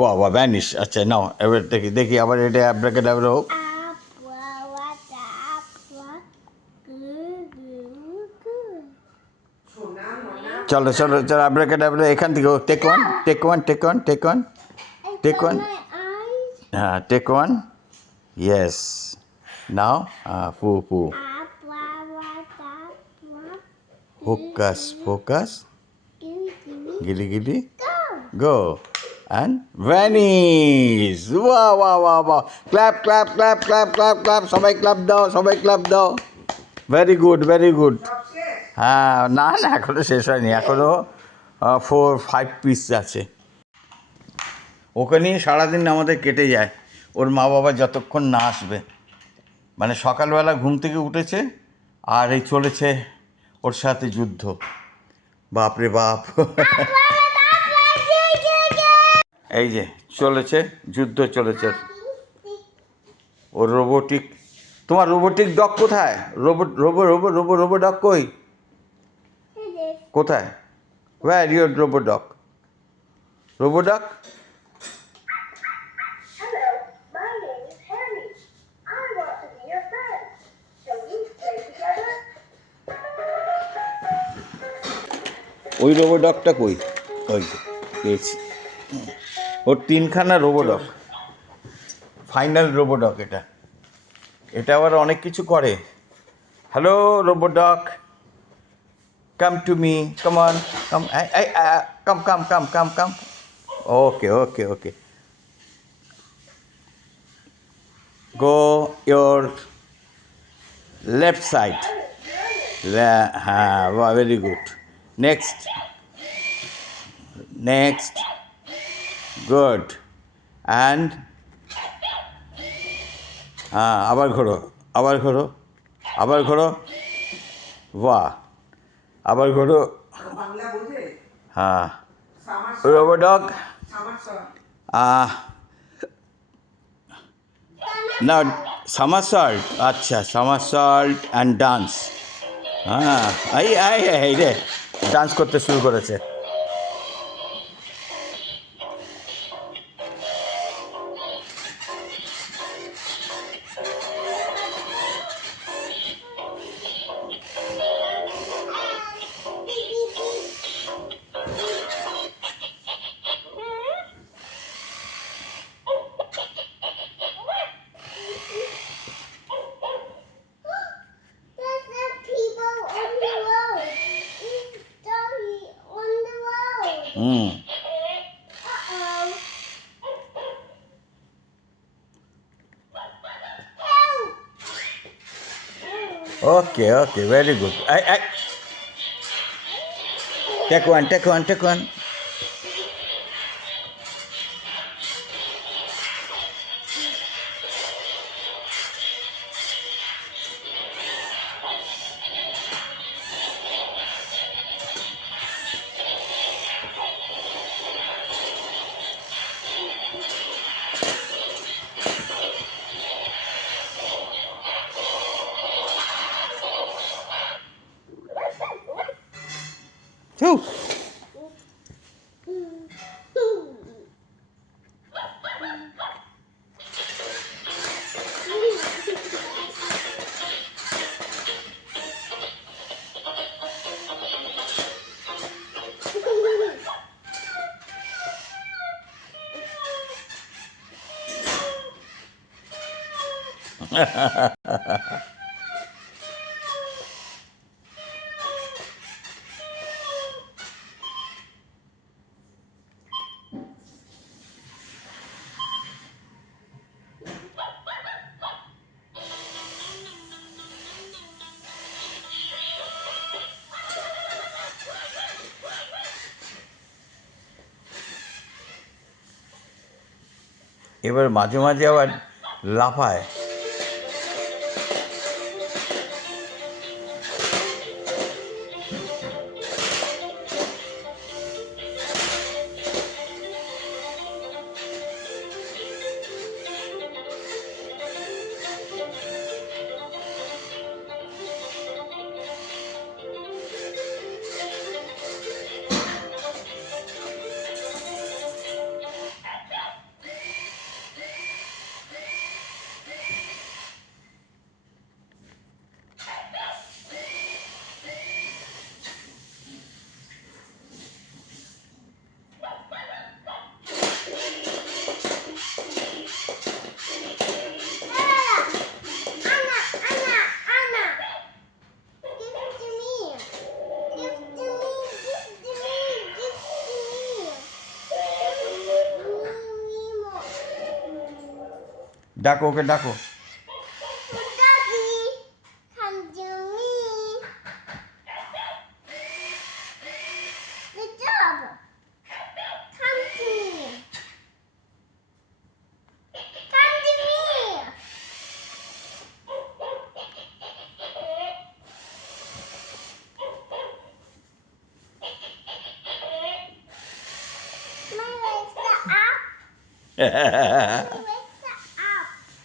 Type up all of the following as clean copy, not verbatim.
বাবা ভ্যানিশ। আচ্ছা নাও এবার দেখি দেখি আবার এটা অ্যাব্রাকাডাবরা হোক। চলো চলো চলো অ্যাব্রাকাডাবরা এখান থেকে take one take one take one take one take one. হ্যাঁ টেক ওয়ান। ইয়েস নাও ফু ফু। ফোকাস ফোকাস গিলি গিলি গো and vanish. বাহ বাহ বাহ বাহ, clap clap clap clap clap clap, সবাই ক্ল্যাপ দাও সবাই ক্ল্যাপ দাও। Very good very good. হ্যাঁ না না এখনও শেষ হয়নি, এখনও 4-5 পিস আছে। ওকে নিয়ে সারাদিন আমাদের কেটে যায়, ওর মা বাবা যতক্ষণ না আসবে। মানে সকালবেলা ঘুম থেকে উঠেছে আর এই চলেছে ওর সাথে যুদ্ধ। বাপরে বাপ, এই যে চলেছে যুদ্ধ চলেছে ওর রোবোটিক। তোমার রোবোটিক ডগ কোথায়? Robo robo robo robo robo dog কই? কোথায়? Where your robo dog? Robo dog ওই রোবো ডগটা কই? ওই পেয়েছি, ওর 3খানা robo dog. Final robo dog এটা। এটা আবার অনেক কিছু করে। Hello robo dog, come to me, come on, come, come. Okay. Go your left side. Very good. Next. Good. And আবার ঘোরো বাহ, আবার ঘোরো। হ্যাঁ রোবো ডগ না সামারসল্ট। আচ্ছা সামারসল্ট অ্যান্ড ডান্স। হ্যাঁ এই রে ডান্স করতে শুরু করেছে। Okay, very good. Take one. Two. এবার মাঝে মাঝে আবার লাফায়। ডাকো ওকে ডাকো।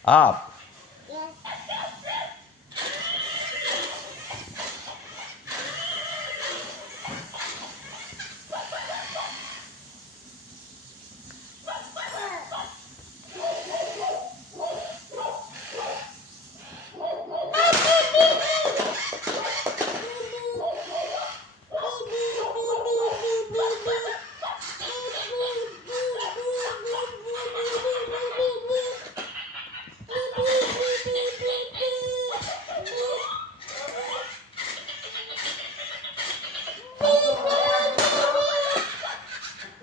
Up.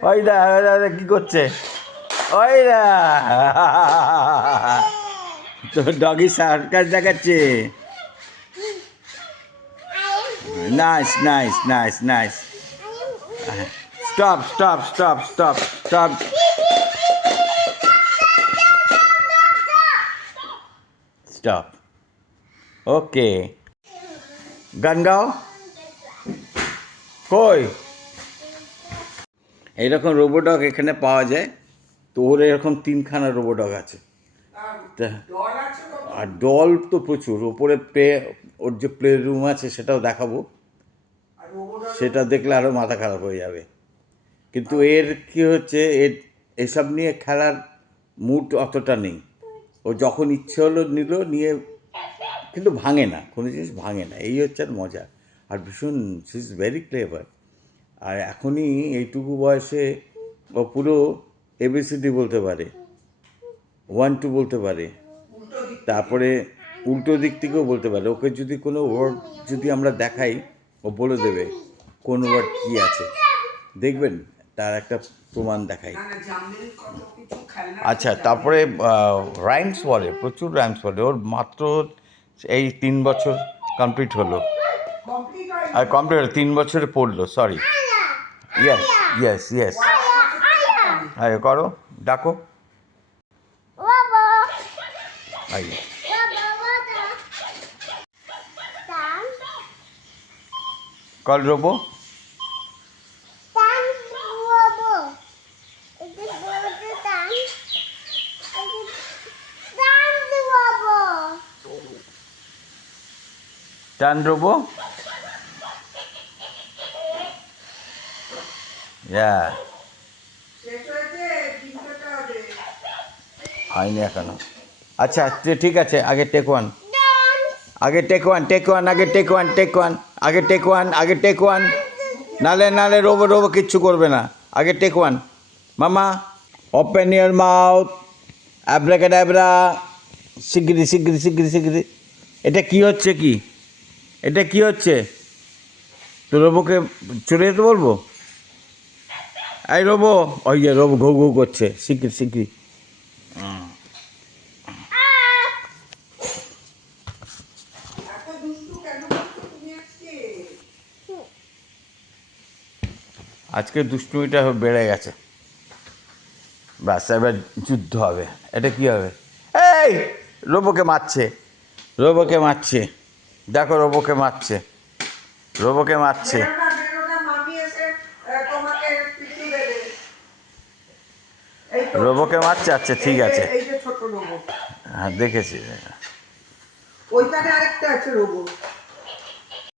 ওই দা কি করছে? ওই দা তো ডগি সার্কাস দেখাচ্ছে। Nice nice nice nice. Stop stop stop stop stop. Stop. Okay, গান গাও। কই এইরকম রোবোডগ এখানে পাওয়া যায়, তো ওর এরকম 3খানা রোবোডগ আছে। আর ডল তো প্রচুর, ওপরে ওর যে প্লে রুম আছে সেটাও দেখাবো, সেটা দেখলে আরও মাথা খারাপ হয়ে যাবে। কিন্তু এর কি হচ্ছে, এসব নিয়ে খেলার মুড অতটা নেই। ও যখন ইচ্ছে হলো নিল, নিয়ে কিন্তু ভাঙে না, কোনো জিনিস ভাঙে না, এই হচ্ছে আর মজা। আর ভীষণ সি ইজ ভেরি ক্লেভার। আর এখনই এইটুকু বয়সে ও পুরো এবিসিডি বলতে পারে, 1 2 বলতে পারে, তারপরে উল্টো দিক থেকেও বলতে পারে। ওকে যদি কোনো ওয়ার্ড যদি আমরা দেখাই, ও বলে দেবে কোন ওয়ার্ড কী আছে, দেখবেন তার একটা প্রমাণ দেখাই। আচ্ছা, তারপরে রাইমস বলে, প্রচুর রাইমস বলে। ওর মাত্র এই 3 বছর কমপ্লিট হলো, আর কমপ্লিট হলো 3 বছরে পড়লো, সরি। Yes yes yes. হ্যাঁ করো, ডাকো। আইয়ে কল রোবো। টান রোবো। হয়নি এখনো। আচ্ছা ঠিক আছে, আগে টেক ওয়ান, আগে টেক ওয়ান, টেক ওয়ান, আগে টেক ওয়ান, টেক ওয়ান, আগে টেক ওয়ান, আগে টেক ওয়ান। নালে নালে রোবো রোবো কিচ্ছু করবে না, আগে টেক ওয়ান। মামা ওপেন ইয়োর মাউথ, অ্যাব্রাকাডাব্রা, শিগগিরি শিগগিরি শিগগিরি শিগগিরি। এটা কি হচ্ছে, কি এটা কি হচ্ছে? তো রোবোকে চলে যেতে বলবো? এই রোবো, ওই যে রোবো ঘৌ ঘৌ করছে, শিগগিরি শিগগিরি। আজকে দুষ্টুমিটা বেড়ে গেছে, ব্যাস এবার যুদ্ধ হবে। এটা কি হবে? এই রোবোকে মারছে, রোবোকে মারছে, দেখো রোবোকে মারছে, রোবোকে মারছে। রোবোকে মারছে, আচ্ছা ঠিক আছে, হ্যাঁ দেখেছি। ওইখানে আরেকটা আছে রোবো।